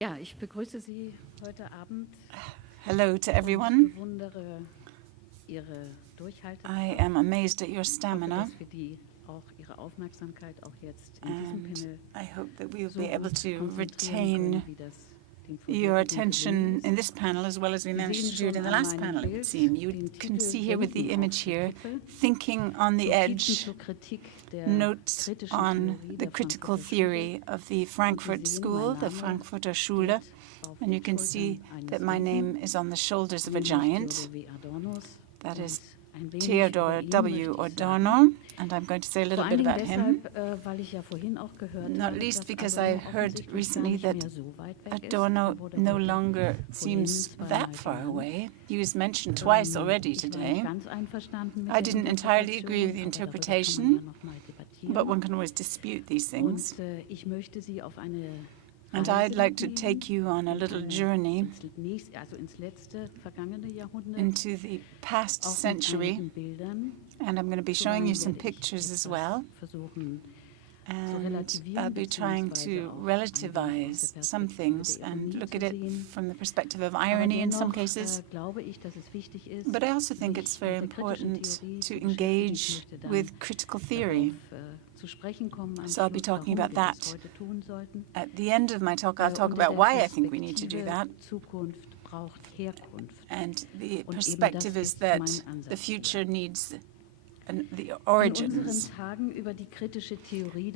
Ja, ich begrüße Sie heute Abend. Hello to everyone. Ich bewundere Ihre I am amazed at your Durchhaltekraft. stamina, Dass wir auch Ihre Aufmerksamkeit auch jetzt in diesem and Panel I hope that we will so be able gut to konzentrieren retain können, wie das dem your vorherigen attention gelungen in ist. this panel as well as we Sie managed sehen to do it schon in the an last meinem panel, it would Bild seem. You den can Titel see here with the Denken auf image here, Kapitel, thinking on the Notizen edge, zur Kritik der notes kritischen on Theorie the der critical Frankfurter theory of the Frankfurt sehen, School, mein the Name Frankfurter steht Schule, auf and you den can Schultern see eines that my Welten, name is on the shoulders of a nämlich giant. Theodor W. Adornos, That is und ein wenig Theodor über ihn W. möchte ich Adorno, sagen. and I'm going to say a Vor little allen bit Dingen about him. deshalb, weil ich ja vorhin auch gehört Not habe, least dass because I Adorno heard offensichtlich recently gar that nicht mehr so weit weg Adorno ist. Er wurde no heute longer vorhin seems zweimal that far genannt. away. He was mentioned twice already Ich war today. nicht ganz einverstanden mit I der didn't entirely agree with the Interpretation, aber darüber kann man interpretation, ja noch mal debattieren. but one can always dispute these things. Und ich möchte Sie auf eine And I'd like to take you on a little journey ins letzte vergangene Jahrhundert into the past auch mit century, einigen Bildern. and I'm going to be showing you some Werde ich pictures as etwas well. versuchen, And I'll be trying to relativize some things and look at it from the perspective of irony in some cases. But I also think it's very important to engage with critical theory. So I'll be talking about that. At the end of my talk, I'll talk about why I think we need to do that. And the perspective is that the future needs the origins.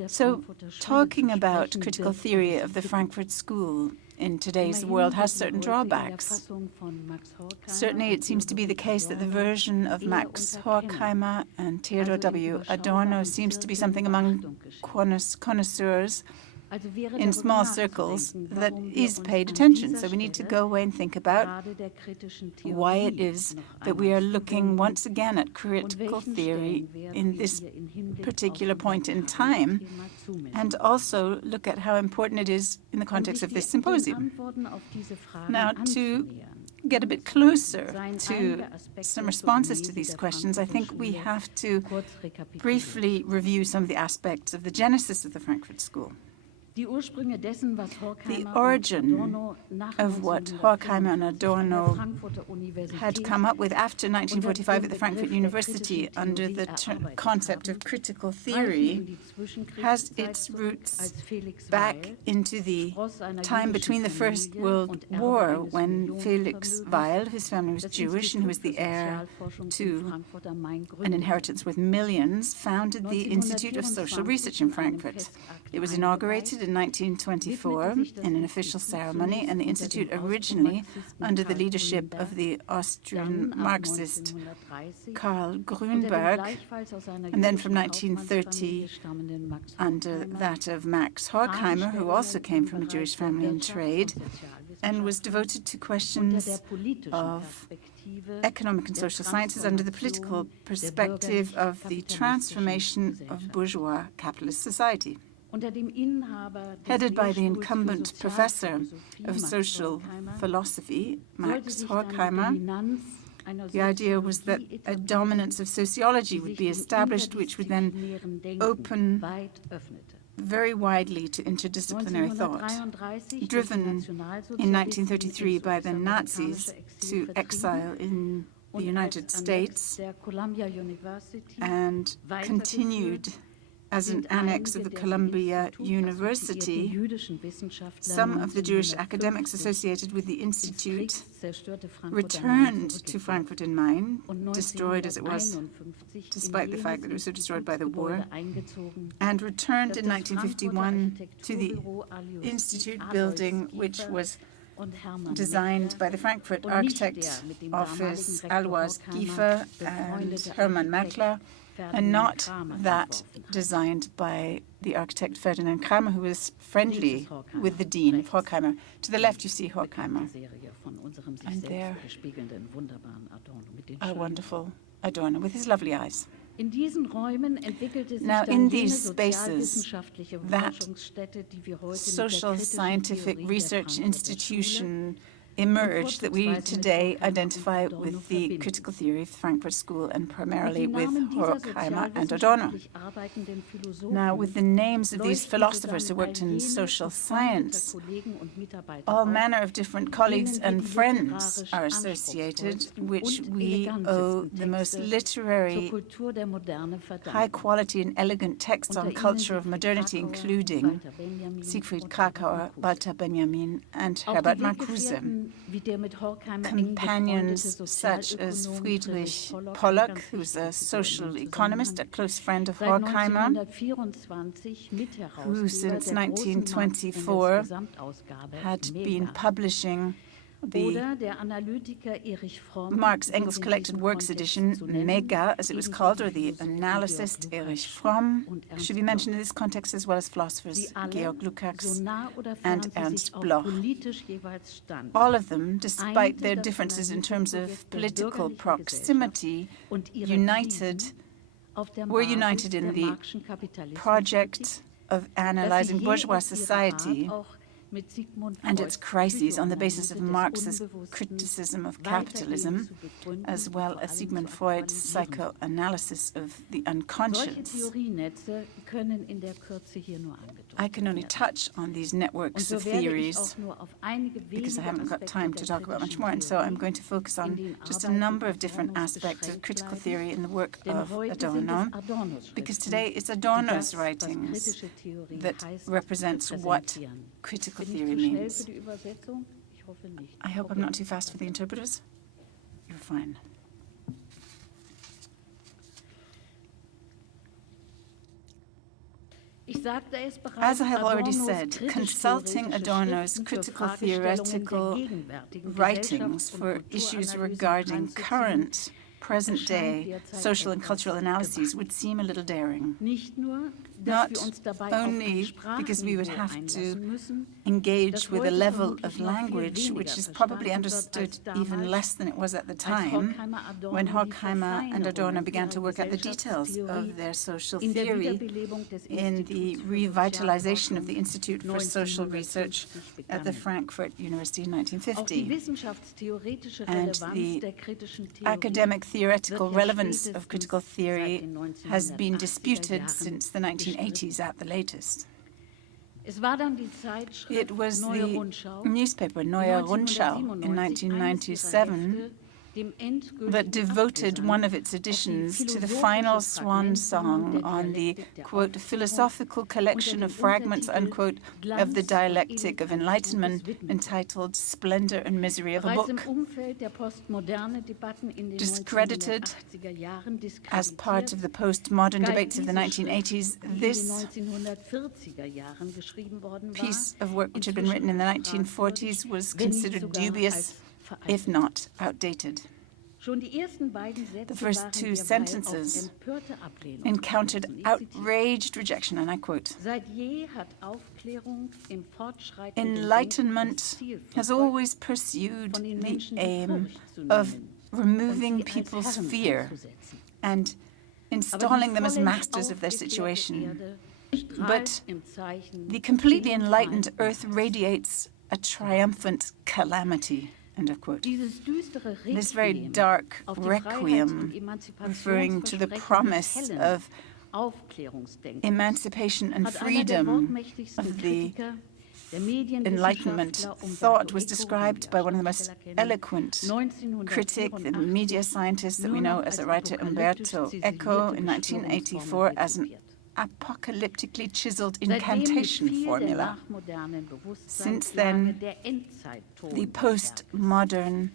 So, talking about critical theory of the Frankfurt School in today's world has certain drawbacks. Certainly, it seems to be the case that the version of Max Horkheimer and Theodor W. Adorno seems to be something among connoisseurs in small circles that is paid attention. So we need to go away and think about why it is that we are looking once again at critical theory in this particular point in time, and also look at how important it is in the context of this symposium. Now, to get a bit closer to some responses to these questions, I think we have to briefly review some of the aspects of the genesis of the Frankfurt School. The origin of what Horkheimer and Adorno had come up with after 1945 at the Frankfurt University under the concept of critical theory has its roots back into the time between the First World War, when Felix Weil, whose family was Jewish and who was the heir to an inheritance worth millions, founded the Institute of Social Research in Frankfurt. It was inaugurated in 1924 in an official ceremony, and the institute originally under the leadership of the Austrian Marxist Karl Grünberg, and then from 1930 under that of Max Horkheimer, who also came from a Jewish family in trade, and was devoted to questions of economic and social sciences under the political perspective of the transformation of bourgeois capitalist society. Headed by the incumbent professor of social philosophy, Max Horkheimer, the idea was that a dominance of sociology would be established, which would then open very widely to interdisciplinary thought. Driven in 1933 by the Nazis to exile in the United States and continued as an annex of the Columbia University, some of the Jewish academics associated with the institute returned to Frankfurt am Main, destroyed as it was, despite the fact that it was so destroyed by the war, and returned in 1951 to the institute building, which was designed by the Frankfurt architect office Alois Giefer and Hermann Mackler, and not that designed by the architect Ferdinand Kramer, who was friendly with the dean of Horkheimer. To the left, you see Horkheimer. And there, a wonderful Adorno with his lovely eyes. Now, in these spaces, that social scientific research institution emerged that we today identify with the critical theory of the Frankfurt School and primarily with Horkheimer and Adorno. Now, with the names of these philosophers who worked in social science, all manner of different colleagues and friends are associated, which we owe the most literary, high-quality and elegant texts on culture of modernity, including Siegfried Kracauer, Walter Benjamin, and Herbert Marcuse. Companions such as Friedrich Pollock, who's a social economist, a close friend of Horkheimer, who since 1924 had been publishing the Marx Engels Collected Works edition, Mega, as it was called, or the analyst Erich Fromm, should be mentioned in this context, as well as philosophers Georg Lukács and Ernst Bloch. All of them, despite their differences in terms of political proximity, were united in the project of analyzing bourgeois society and its crises on the basis of Marx's criticism of capitalism, as well as Sigmund Freud's psychoanalysis of the unconscious. I can only touch on these networks of theories because I haven't got time to talk about much more, and so I'm going to focus on just a number of different aspects of critical theory in the work of Adorno, because today it's Adorno's writings that represents what critical theory means. I hope I'm not too fast for the interpreters. You're fine. As I have already said, consulting Adorno's critical theoretical writings for issues regarding current, present-day social and cultural analyses would seem a little daring. Not only because we would have to engage with a level of language which is probably understood even less than it was at the time when Horkheimer and Adorno began to work out the details of their social theory in the revitalization of the Institute for Social Research at the Frankfurt University in 1950. And the academic theoretical relevance of critical theory has been disputed since the 1980s at the latest. It was the newspaper Neue Rundschau in 1997 that devoted one of its editions to the final swan song on the, quote, philosophical collection of fragments, unquote, of the dialectic of enlightenment entitled Splendor and Misery of a Book. Discredited as part of the postmodern debates of the 1980s, this piece of work, which had been written in the 1940s, was considered dubious, if not outdated. The first two sentences encountered outraged rejection, and I quote, "Enlightenment has always pursued the aim of removing people's fear and installing them as masters of their situation. But the completely enlightened earth radiates a triumphant calamity." End of quote. This very dark requiem, referring to the promise of emancipation and freedom of the Enlightenment thought, was described by one of the most eloquent critics, the media scientist that we know as a writer, Umberto Eco, in 1984 as an apocalyptically chiseled incantation formula. Since then, the postmodern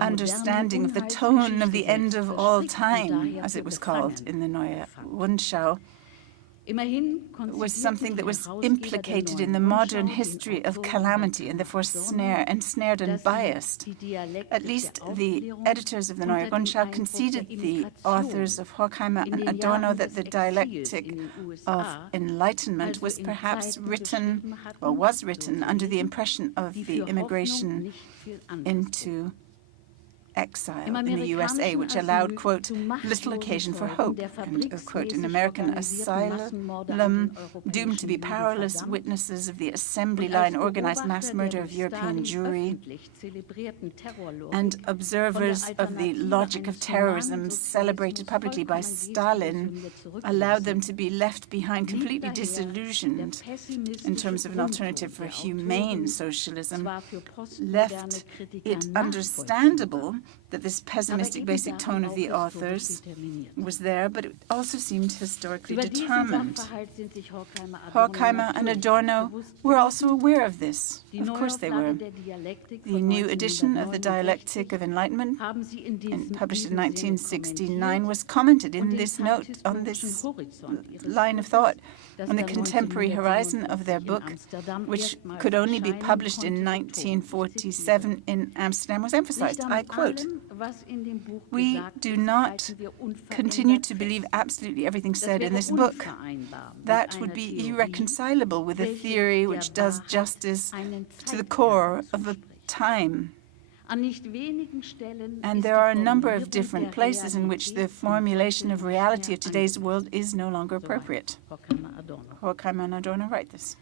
understanding of the tone of the end of all time, as it was called in the Neue Rundschau, was something that was implicated in the modern history of calamity and therefore ensnared and biased. At least the editors of the Neue Rundschau conceded the authors of Horkheimer and Adorno that the dialectic of enlightenment was perhaps written, or was written, under the impression of the immigration into exile in the USA, which allowed, quote, little occasion for hope, end of quote. In American asylum, doomed to be powerless witnesses of the assembly line organized mass murder of European Jewry, and observers of the logic of terrorism celebrated publicly by Stalin allowed them to be left behind completely disillusioned in terms of an alternative for humane socialism, left it understandable that this pessimistic basic tone of the authors was there, but it also seemed historically determined. Horkheimer and Adorno were also aware of this. Of course they were. The new edition of the Dialectic of Enlightenment, published in 1969, was commented in this note on this line of thought on the contemporary horizon of their book, which could only be published in 1947 in Amsterdam, was emphasized. I quote, "We do not continue to believe absolutely everything said in this book. That would be irreconcilable with a theory which does justice to the core of a time. And there are a number of different places in which the formulation of reality of today's world is no longer appropriate." Horkheimer and Adorno write this.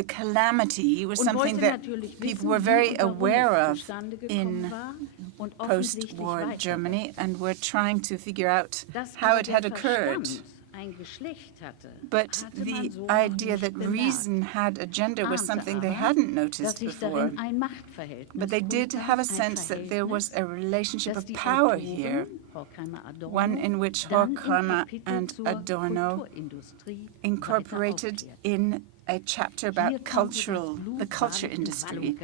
The calamity was something that people were very aware of in post-war Germany and were trying to figure out how it had occurred. But the idea that reason had a gender was something they hadn't noticed before. But they did have a sense that there was a relationship of power here, one in which Horkheimer and Adorno incorporated in a chapter about the culture industry.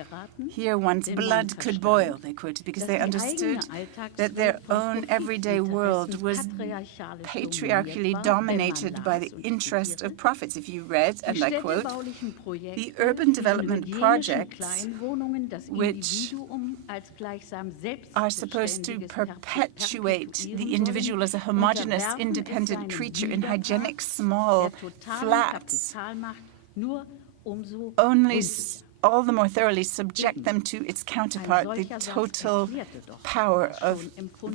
Here one's blood could boil, they quoted, because they understood that their own everyday world was patriarchally dominated by the interest of profits. If you read, and I quote, "The urban development projects, which are supposed to perpetuate the individual as a homogeneous, independent creature in hygienic small flats, only all the more thoroughly subject them to its counterpart, the total power of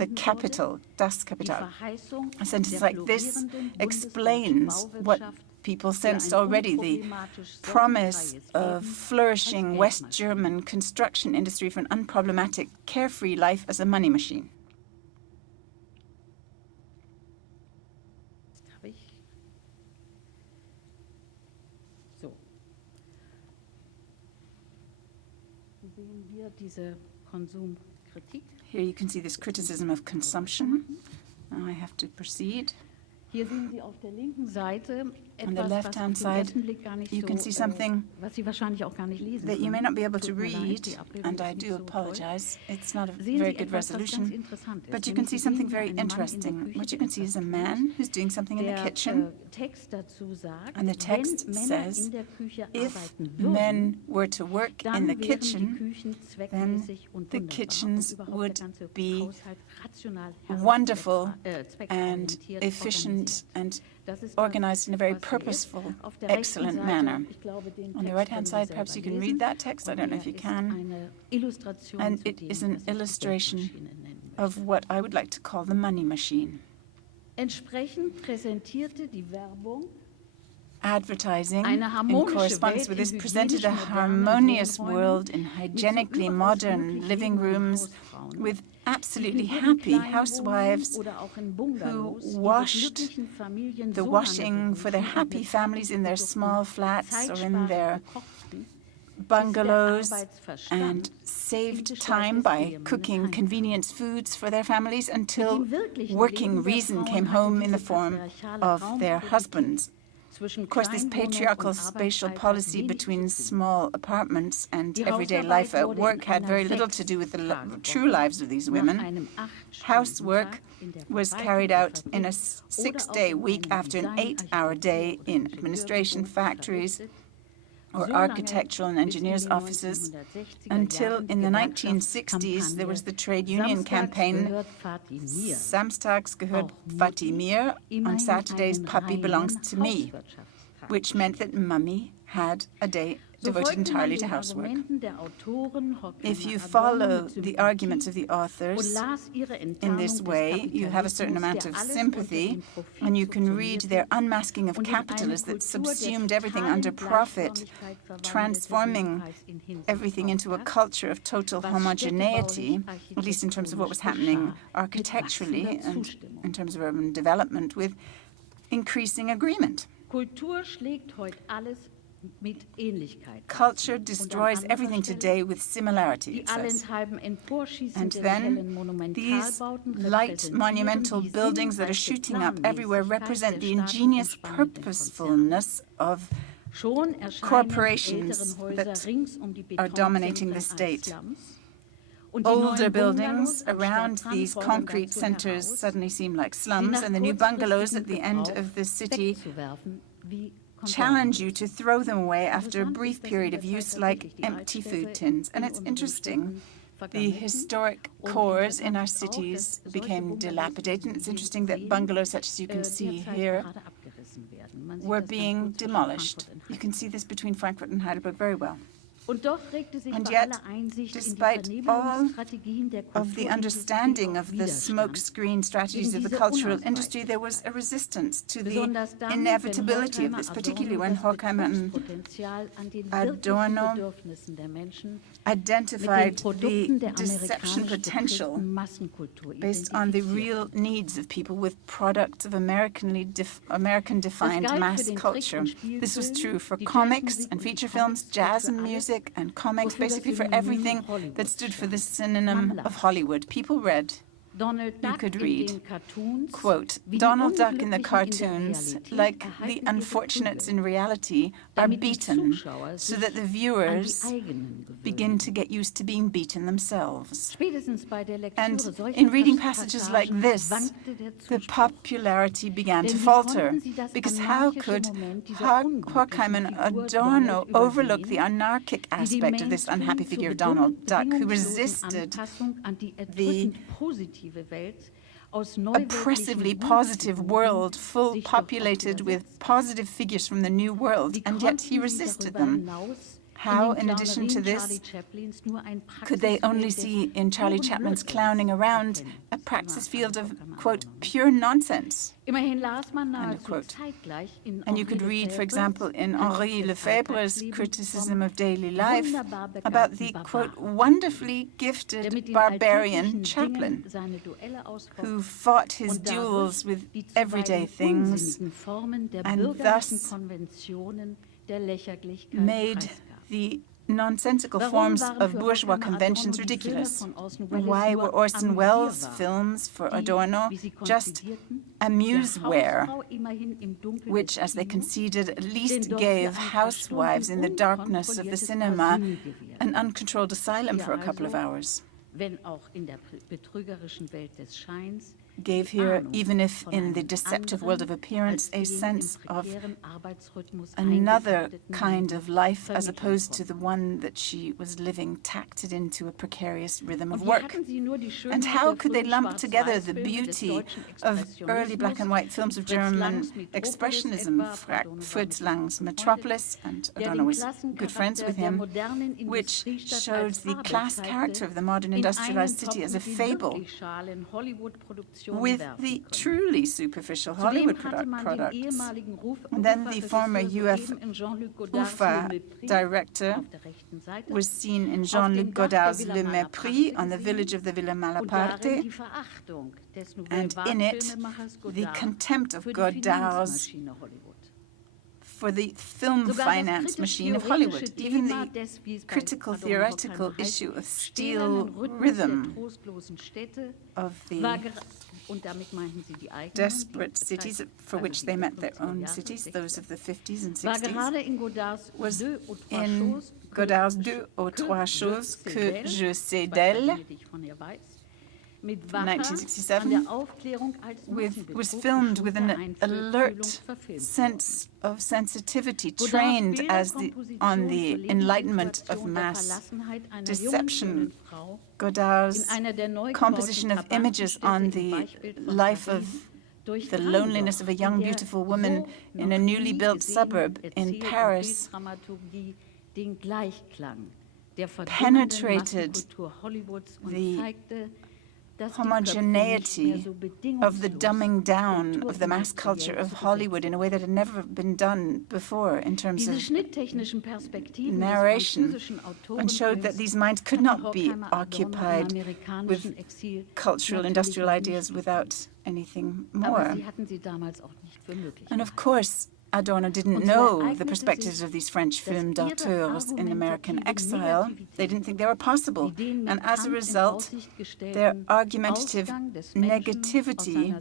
the capital, das Kapital." A sentence like this explains what people sensed already, the promise of flourishing West German construction industry for an unproblematic, carefree life as a money machine. Here you can see this criticism of consumption. Now I have to proceed. On the left-hand side, you can see something that you may not be able to read, and I do apologize. It's not a very good resolution. But you can see something very interesting. What you can see is a man who's doing something in the kitchen. And the text says, if men were to work in the kitchen, then the kitchens would be wonderful and efficient and organized in a very purposeful, excellent manner. On the right-hand side, perhaps you can read that text. I don't know if you can. And it is an illustration of what I would like to call the money machine. Advertising, in correspondence with this, presented a harmonious world in hygienically modern living rooms with absolutely happy housewives who washed the washing for their happy families in their small flats or in their bungalows and saved time by cooking convenience foods for their families until working reason came home in the form of their husbands. Of course, this patriarchal spatial policy between small apartments and everyday life at work had very little to do with the true lives of these women. Housework was carried out in a 6-day week after an 8-hour day in administration factories or architectural and engineers' offices, until in the 1960s there was the trade union campaign, Samstags gehört Vati mir, on Saturdays Papi belongs to me, which meant that Mummy had a day devoted entirely to housework. If you follow the arguments of the authors in this way, you have a certain amount of sympathy, and you can read their unmasking of capitalism that subsumed everything under profit, transforming everything into a culture of total homogeneity, at least in terms of what was happening architecturally and in terms of urban development, with increasing agreement. Culture destroys everything today with similarity, it says. And then these light monumental buildings that are shooting up everywhere represent the ingenious purposefulness of corporations that are dominating the state. Older buildings around these concrete centers suddenly seem like slums, and the new bungalows at the end of the city challenge you to throw them away after a brief period of use like empty food tins. And it's interesting, the historic cores in our cities became dilapidated. And it's interesting that bungalows such as you can see here were being demolished. You can see this between Frankfurt and Heidelberg very well. And yet, despite all of the understanding of the smokescreen strategies of the cultural industry, there was a resistance to the inevitability of this, particularly when Horkheimer and Adorno identified the deception potential based on the real needs of people with products of American-defined mass culture. This was true for comics and feature films, jazz and music, and comics, basically for everything that stood for the synonym of Hollywood. People read, you could read, quote, Donald Duck in the cartoons, like the unfortunates in reality, are beaten so that the viewers begin to get used to being beaten themselves. And in reading passages like this, the popularity began to falter, because how could Horkheimer and Adorno overlook the anarchic aspect of this unhappy figure of Donald Duck, who resisted the oppressively positive world, full populated with positive figures from the New World, and yet he resisted them. How, in addition to this, could they only see in Charlie Chaplin's clowning around a praxis field of, quote, pure nonsense, end of quote. And you could read, for example, in Henri Lefebvre's criticism of daily life about the, quote, wonderfully gifted barbarian Chaplin, who fought his duels with everyday things and thus made the nonsensical forms of bourgeois conventions ridiculous. Why were Orson Welles' films for Adorno just amuseware, which, as they conceded, at least gave housewives in the darkness of the cinema an uncontrolled asylum for a couple of hours? Gave here, even if in the deceptive world of appearance, a sense of another kind of life as opposed to the one that she was living, tacked it into a precarious rhythm of work. And how could they lump together the beauty of early black and white films of German expressionism, Fritz Lang's Metropolis, and Adorno was good friends with him, which showed the class character of the modern industrialized city as a fable, with the truly superficial Hollywood products. And then the former UFA director was seen in Jean-Luc Godard's Le Mépris on the village of the Villa Malaparte, and in it, the contempt of Godard's for the film finance machine of Hollywood. Even the critical theoretical issue of steel rhythm of the desperate cities for which they meant their own cities, those of the 50s and 60s, was in Godard's Deux ou trois choses que je sais d'elle, 1967, was filmed with an alert sense of sensitivity, trained as on the enlightenment of mass deception. Godard's composition of images on the life of the loneliness of a young, beautiful woman in a newly built suburb in Paris penetrated the homogeneity of the dumbing down of the mass culture of Hollywood in a way that had never been done before in terms of narration, and showed that these minds could not be occupied with cultural, industrial ideas without anything more. And of course, Adorno didn't know the perspectives of these French film d'auteurs in American exile. They didn't think they were possible. And as a result, their argumentative negativity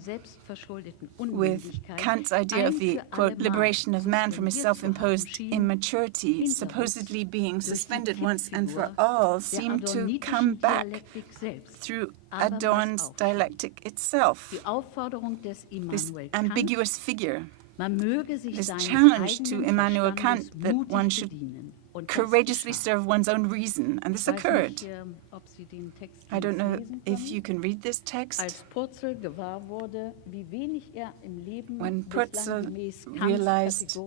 with Kant's idea of the, quote, liberation of man from his self-imposed immaturity, supposedly being suspended once and for all, seemed to come back through Adorno's dialectic itself, this ambiguous figure. This challenge to Immanuel Kant that one should courageously serve one's own reason, and this occurred. I don't know if you can read this text. When Purcell realized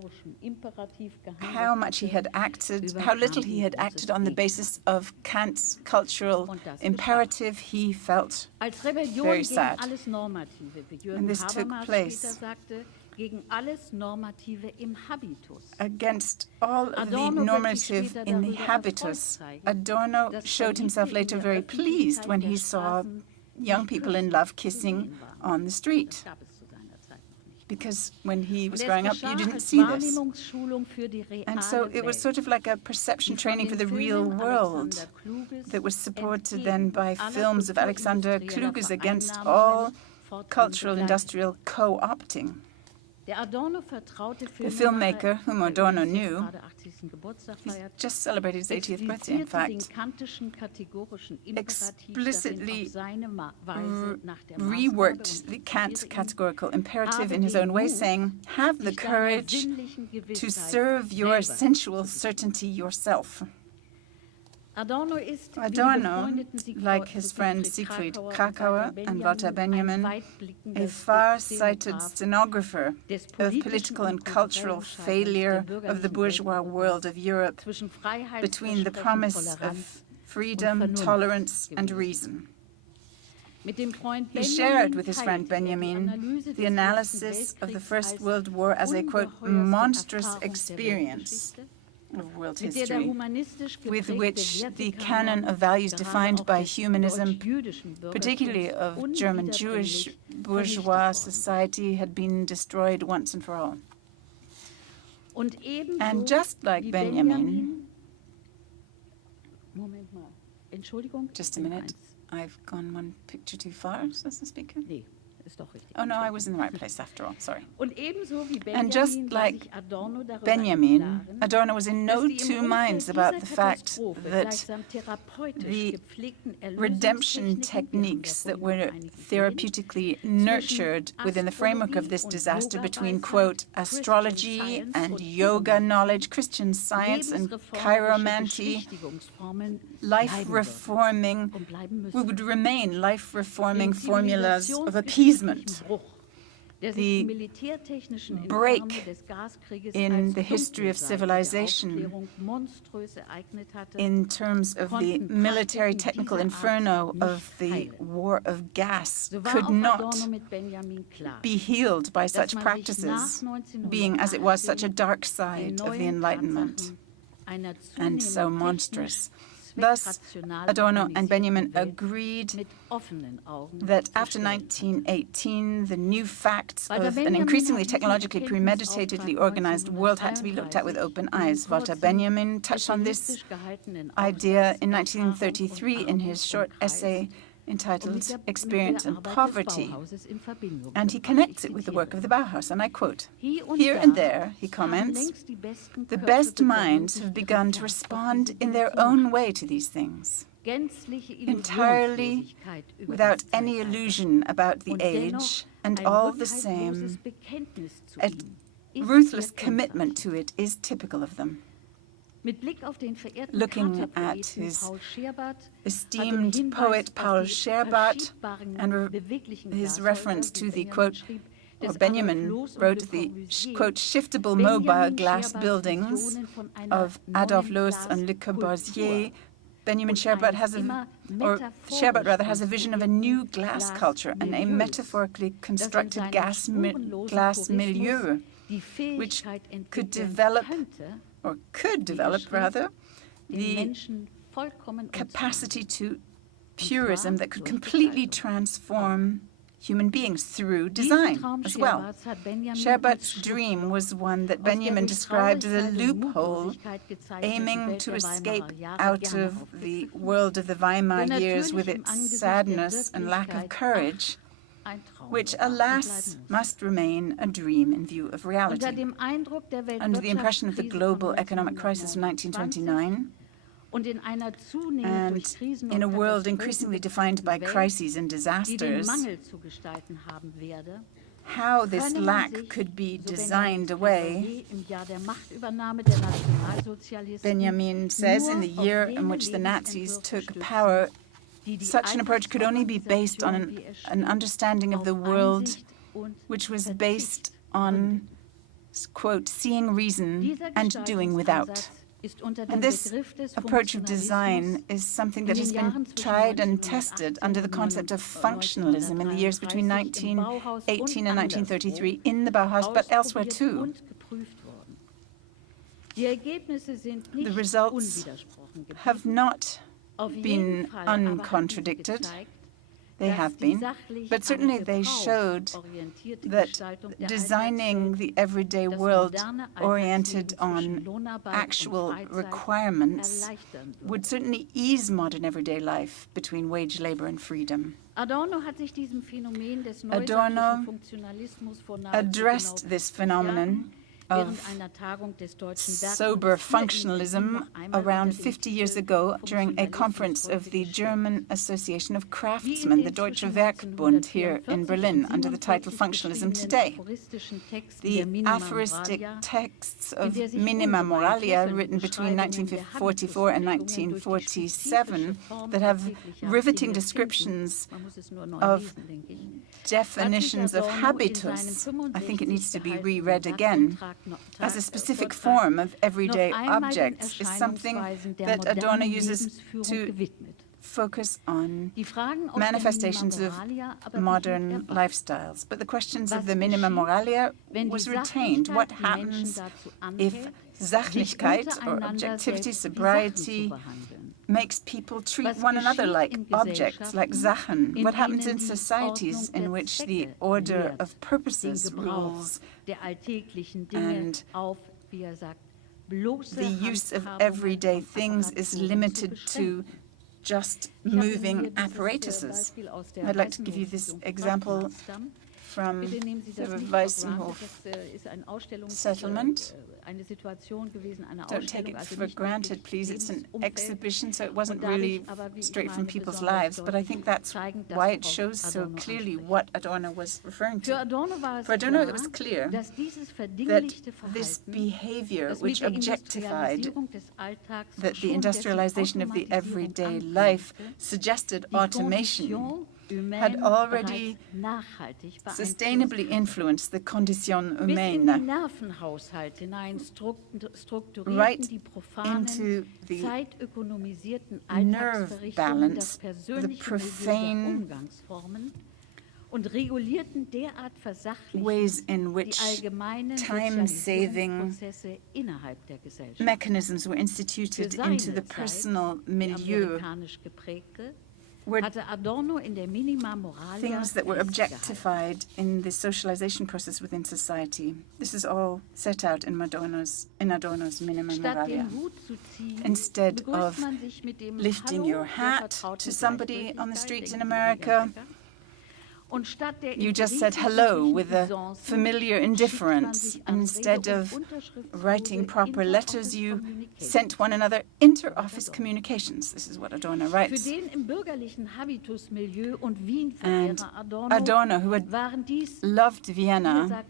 how much he had acted, how little he had acted on the basis of Kant's cultural imperative, he felt very sad. And this took place against all of the normative in the habitus. Adorno showed himself later very pleased when he saw young people in love kissing on the street. Because when he was growing up, you didn't see this. And so it was sort of like a perception training for the real world that was supported then by films of Alexander Kluge's against all cultural industrial co-opting. The filmmaker, whom Adorno knew, just celebrated his 80th birthday, in fact, explicitly reworked the Kant categorical imperative in his own way, saying, have the courage to serve your sensual certainty yourself. Adorno, like his friend Siegfried Kracauer and Walter Benjamin, a far-sighted stenographer of political and cultural failure of the bourgeois world of Europe between the promise of freedom, tolerance, and reason. He shared with his friend Benjamin the analysis of the First World War as a, quote, monstrous experience of world history, with which the canon of values defined by humanism, particularly of German Jewish bourgeois society, had been destroyed once and for all. And just like Benjamin, just a minute, I've gone one picture too far, says the speaker. Oh no, I was in the right place after all, sorry. And just like Benjamin, Adorno was in no two minds about the fact that the redemption techniques that were therapeutically nurtured within the framework of this disaster between, quote, astrology and yoga knowledge, Christian Science and chiromancy, life-reforming, would remain life-reforming formulas of appeasement. The break in the history of civilization in terms of the military technical inferno of the war of gas could not be healed by such practices, being as it was such a dark side of the Enlightenment and so monstrous. Thus, Adorno and Benjamin agreed that after 1918, the new facts of an increasingly technologically premeditatedly organized world had to be looked at with open eyes. Walter Benjamin touched on this idea in 1933 in his short essay entitled Experience and Poverty, and he connects it with the work of the Bauhaus, and I quote, "Here and there," he comments, "the best minds have begun to respond in their own way to these things, entirely without any illusion about the age, and all the same, a ruthless commitment to it is typical of them." Looking at his esteemed poet Paul Scherbart and his reference to the, quote, or Benjamin wrote the, quote, shiftable mobile glass buildings of Adolphe Loos and Le Corbusier. Benjamin Scherbart has a vision of a new glass culture and a metaphorically constructed glass milieu, which could develop the capacity to purism that could completely transform human beings through design as well. Scherbart's dream was one that Benjamin described as a loophole aiming to escape out of the world of the Weimar years with its sadness and lack of courage, which, alas, must remain a dream in view of reality. Under the impression of the global economic crisis of 1929, and in a world increasingly defined by crises and disasters, how this lack could be designed away, Benjamin says, in the year in which the Nazis took power, such an approach could only be based on an understanding of the world which was based on, quote, seeing reason and doing without. And this approach of design is something that has been tried and tested under the concept of functionalism in the years between 1918 and 1933 in the Bauhaus, but elsewhere too. The results have not been uncontradicted. They have been, but certainly they showed that designing the everyday world oriented on actual requirements would certainly ease modern everyday life between wage labor and freedom. Adorno addressed this phenomenon of sober functionalism around 50 years ago during a conference of the German Association of Craftsmen, the Deutsche Werkbund, here in Berlin, under the title Functionalism Today. The aphoristic texts of Minima Moralia, written between 1944 and 1947, that have riveting descriptions of definitions of habitus, I think it needs to be reread again, as a specific form of everyday objects, is something that Adorno uses to focus on manifestations of modern lifestyles. But the questions of the Minima Moralia was retained. What happens if Sachlichkeit, or objectivity, sobriety, makes people treat one another like objects, like Sachen? What happens in societies in which the order of purposes rules and the use of everyday things is limited to just moving apparatuses? I'd like to give you this example from the Weissenhof settlement. Don't take it for granted, please. It's an exhibition, so it wasn't really straight from people's lives, but I think that's why it shows so clearly what Adorno was referring to. For Adorno, it was clear that this behavior, which objectified, that the industrialization of the everyday life suggested automation, had already sustainably influenced the condition humaine, right into the nerve balance, the profane ways in which time-saving mechanisms were instituted into the personal milieu, were things that were objectified in the socialization process within society. This is all set out in Adorno's Minima Moralia. Instead of lifting your hat to somebody on the streets in America, you just said hello with a familiar indifference. And instead of writing proper letters, you sent one another inter-office communications. This is what Adorno writes. And Adorno, who had loved Vienna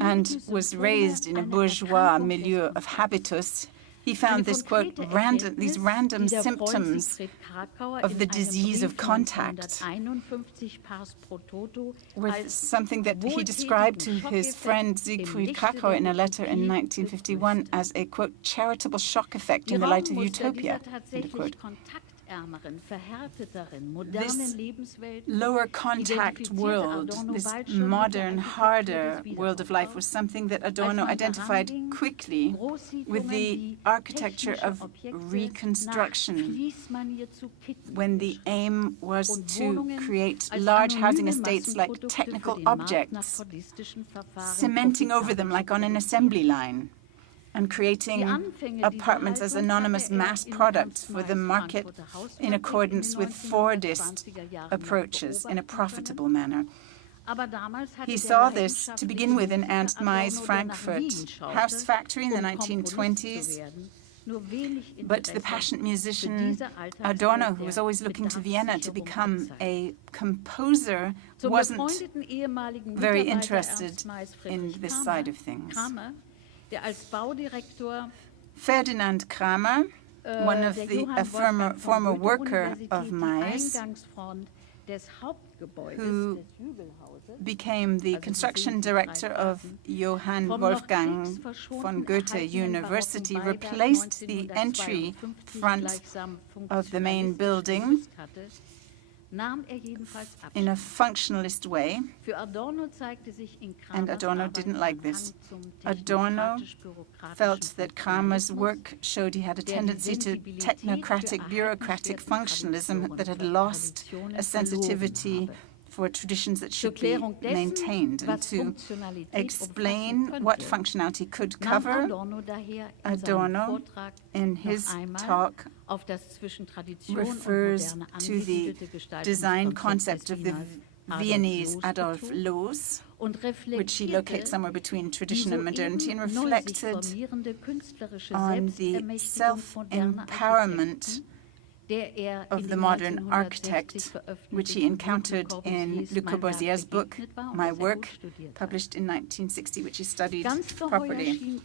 and was raised in a bourgeois milieu of habitus, He found this, quote, these random symptoms of the disease of contact with something that he described to his friend Siegfried Kracauer in a letter in 1951 as a, quote, charitable shock effect in the light of utopia, end quote. This lower contact world, this modern, harder world of life was something that Adorno identified quickly with the architecture of reconstruction, when the aim was to create large housing estates like technical objects, cementing over them like on an assembly line, and creating apartments as anonymous mass products for the market in accordance with Fordist approaches in a profitable manner. He saw this to begin with in Ernst May's Frankfurt house factory in the 1920s, but the passionate musician Adorno, who was always looking to Vienna to become a composer, wasn't very interested in this side of things. Ferdinand Kramer, one of the former worker of May's, who became the construction director of Johann Wolfgang von Goethe University, replaced the entry front of the main building in a functionalist way, and Adorno didn't like this. Adorno felt that Kramer's work showed he had a tendency to technocratic, bureaucratic functionalism that had lost a sensitivity for traditions that should be maintained. And to explain what functionality could cover, Adorno, in his talk, refers to the design concept of the Viennese Adolf Loos, which he locates somewhere between tradition and modernity, and reflected on the self-empowerment of the modern architect, which he encountered in Le Corbusier's book, My Work, published in 1960, which he studied properly.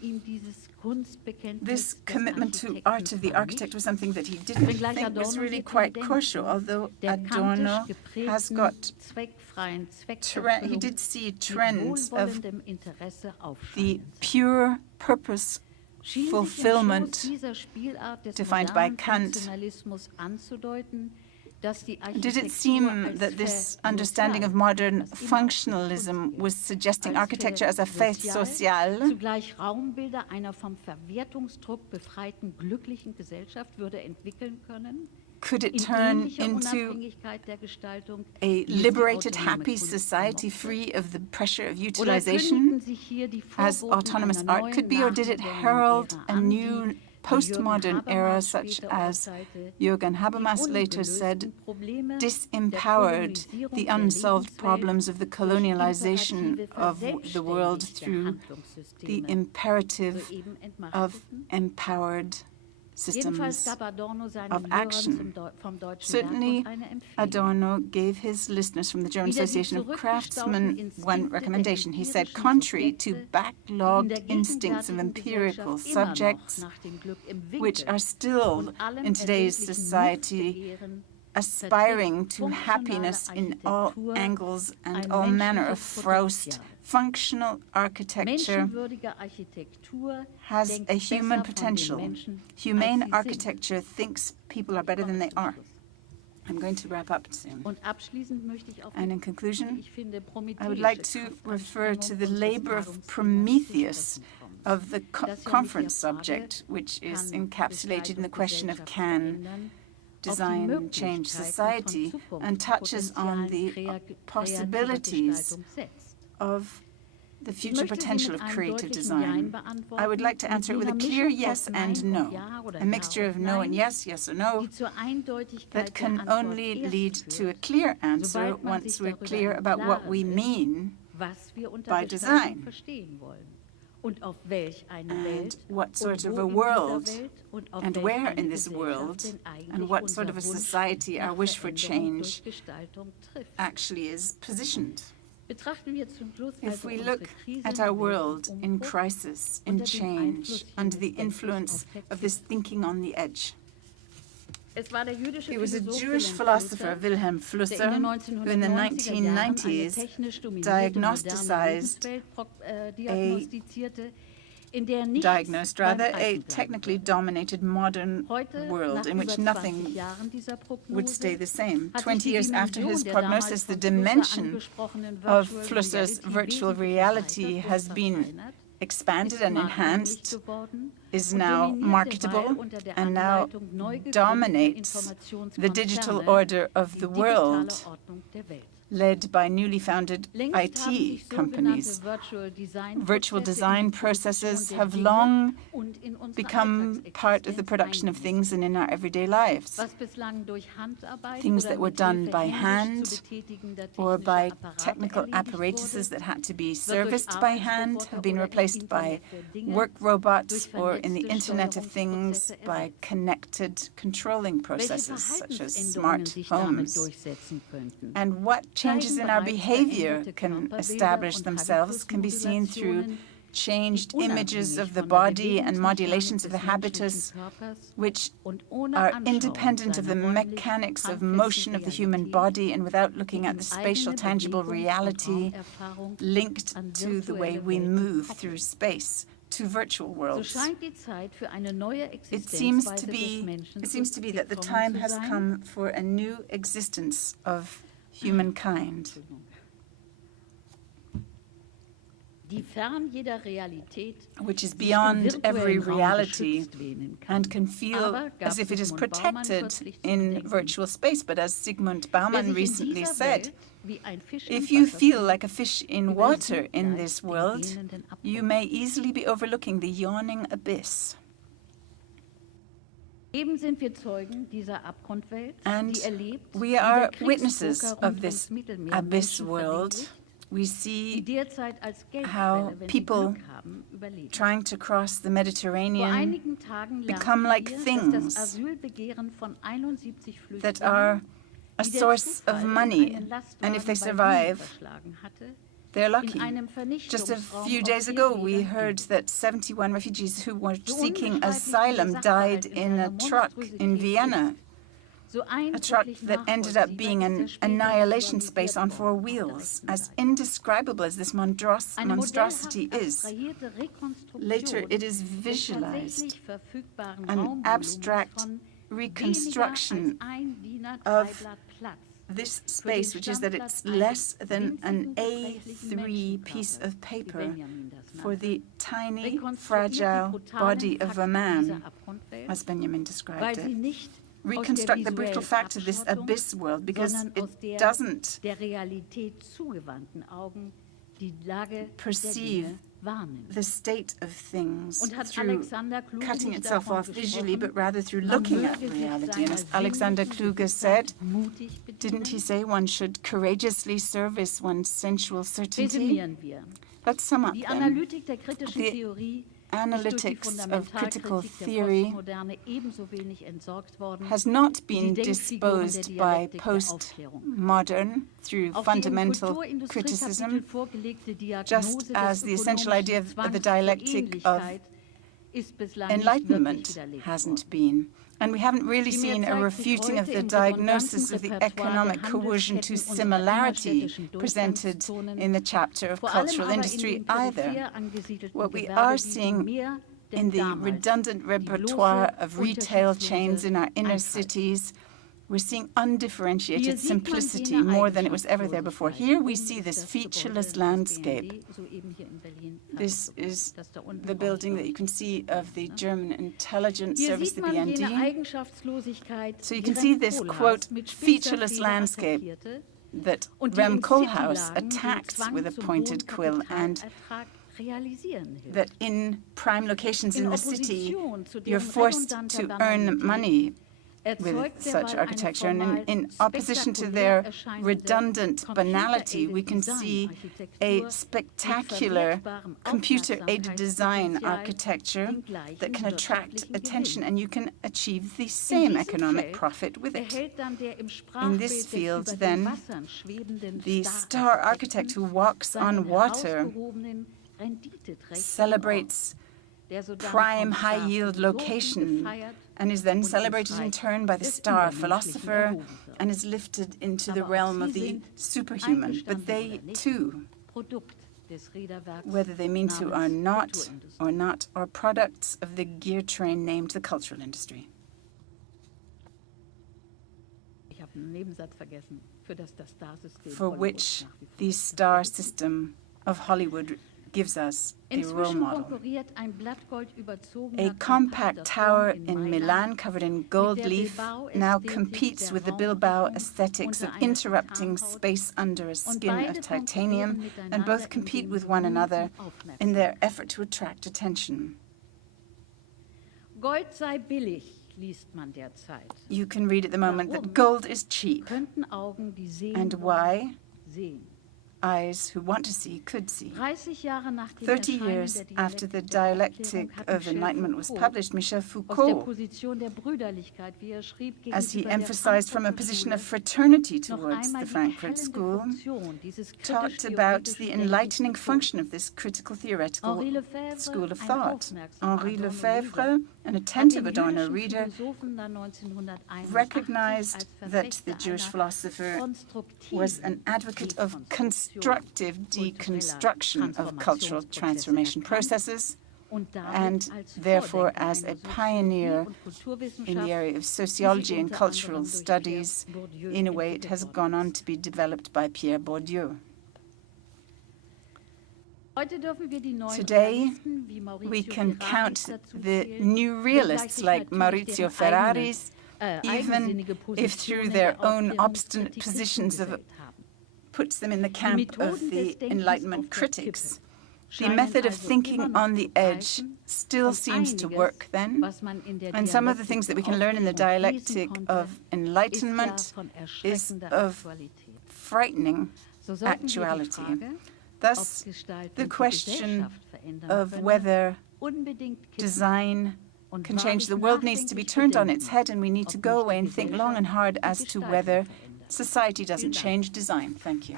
This commitment to art of the architect was something that he didn't think was really quite crucial, although Adorno has got he did see trends of the pure purpose fulfillment defined by Kant. Did it seem that this understanding of modern functionalism was suggesting architecture as a fait social? Could it turn into a liberated, happy society free of the pressure of utilization, as autonomous art could be, or did it herald a new postmodern era, such as Jürgen Habermas later said, disempowered the unsolved problems of the colonialization of the world through the imperative of empowered systems of action? Certainly, Adorno gave his listeners from the German Association of Craftsmen one recommendation. He said, contrary to backlogged instincts of empirical subjects, which are still in today's society aspiring to happiness in all angles and all manner of Faust, functional architecture has a human potential. Humane architecture thinks people are better than they are. I'm going to wrap up soon. And in conclusion, I would like to refer to the labor of Prometheus of the conference subject, which is encapsulated in the question of can design change society, and touches on the possibilities of the future potential of creative design. I would like to answer it with a clear yes and no, a mixture of no and yes, yes or no, that can only lead to a clear answer once we're clear about what we mean by design, and what sort of a world, and where in this world, and what sort of a society our wish for change actually is positioned. If we look at our world in crisis, in change, under the influence of this thinking on the edge, it was a Jewish philosopher, Wilhelm Flusser, who in the 1990s diagnosed a technically dominated modern world in which nothing would stay the same. 20 years after his prognosis, the dimension of Flusser's virtual reality has been expanded and enhanced, is now marketable, and now dominates the digital order of the world, led by newly founded IT companies. Virtual design processes have long become part of the production of things and in our everyday lives. Things that were done by hand or by technical apparatuses that had to be serviced by hand have been replaced by work robots, or in the Internet of Things by connected controlling processes such as smart homes. And what changes in our behavior can establish themselves can be seen through changed images of the body and modulations of the habitus, which are independent of the mechanics of motion of the human body and without looking at the spatial tangible reality linked to the way we move through space to virtual worlds. It seems to be that the time has come for a new existence of humankind, which is beyond every reality and can feel as if it is protected in virtual space. But as Zygmunt Bauman recently said, if you feel like a fish in water in this world, you may easily be overlooking the yawning abyss. And we are witnesses of this abyss world. We see how people trying to cross the Mediterranean become like things that are a source of money, and if they survive, they're lucky. Just a few days ago, we heard that 71 refugees who were seeking asylum died in a truck in Vienna, a truck that ended up being an annihilation space on 4 wheels. As indescribable as this monstrosity is, later it is visualized, an abstract reconstruction of this space, which is that it's less than an A3 piece of paper for the tiny, fragile body of a man, as Benjamin described it. Reconstruct the brutal fact of this abyss world, because it doesn't perceive the state of things through cutting itself off visually, but rather through looking at reality. And as Alexander Kluge said, didn't he say one should courageously service one's sensual certainty? Let's sum up then. The analytics of critical theory has not been disposed by postmodern through fundamental criticism, just as the essential idea of the dialectic of enlightenment hasn't been. And we haven't really seen a refuting of the diagnosis of the economic coercion to similarity presented in the chapter of cultural industry either. What we are seeing in the redundant repertoire of retail chains in our inner cities, we're seeing undifferentiated simplicity more than it was ever there before. Here we see this featureless landscape. This is the building that you can see of the German intelligence service, the BND. So you can see this, quote, featureless landscape that Rem Koolhaas attacked with a pointed quill, and that in prime locations in the city, you're forced to earn money with such architecture. And in opposition to their redundant banality, we can see a spectacular computer-aided design architecture that can attract attention, and you can achieve the same economic profit with it. In this field, then, the star architect who walks on water celebrates prime high-yield location and is then celebrated in turn by the star philosopher and is lifted into the realm of the superhuman. But they, too, whether they mean to or not, are products of the gear train named the cultural industry. For which the star system of Hollywood gives us a role model. A compact tower in Milan covered in gold leaf now competes with the Bilbao aesthetics of interrupting space under a skin of titanium, and both compete with one another in their effort to attract attention. You can read at the moment that gold is cheap. And why? Eyes who want to see could see. 30 years after the Dialectic of Enlightenment was published, Michel Foucault, as he emphasized from a position of fraternity towards the Frankfurt School, talked about the enlightening function of this critical theoretical school of thought. Henri Lefebvre, an attentive Adorno reader, recognized that the Jewish philosopher was an advocate of constructive deconstruction of cultural transformation processes, and therefore as a pioneer in the area of sociology and cultural studies. In a way, it has gone on to be developed by Pierre Bourdieu. Today, we can count the new realists like Maurizio Ferraris, even if through their own obstinate positions puts them in the camp of the Enlightenment critics. The method of thinking on the edge still seems to work then, and some of the things that we can learn in the dialectic of enlightenment is of frightening actuality. Thus, the question of whether design can change the world needs to be turned on its head, and we need to go away and think long and hard as to whether society doesn't change design. Thank you.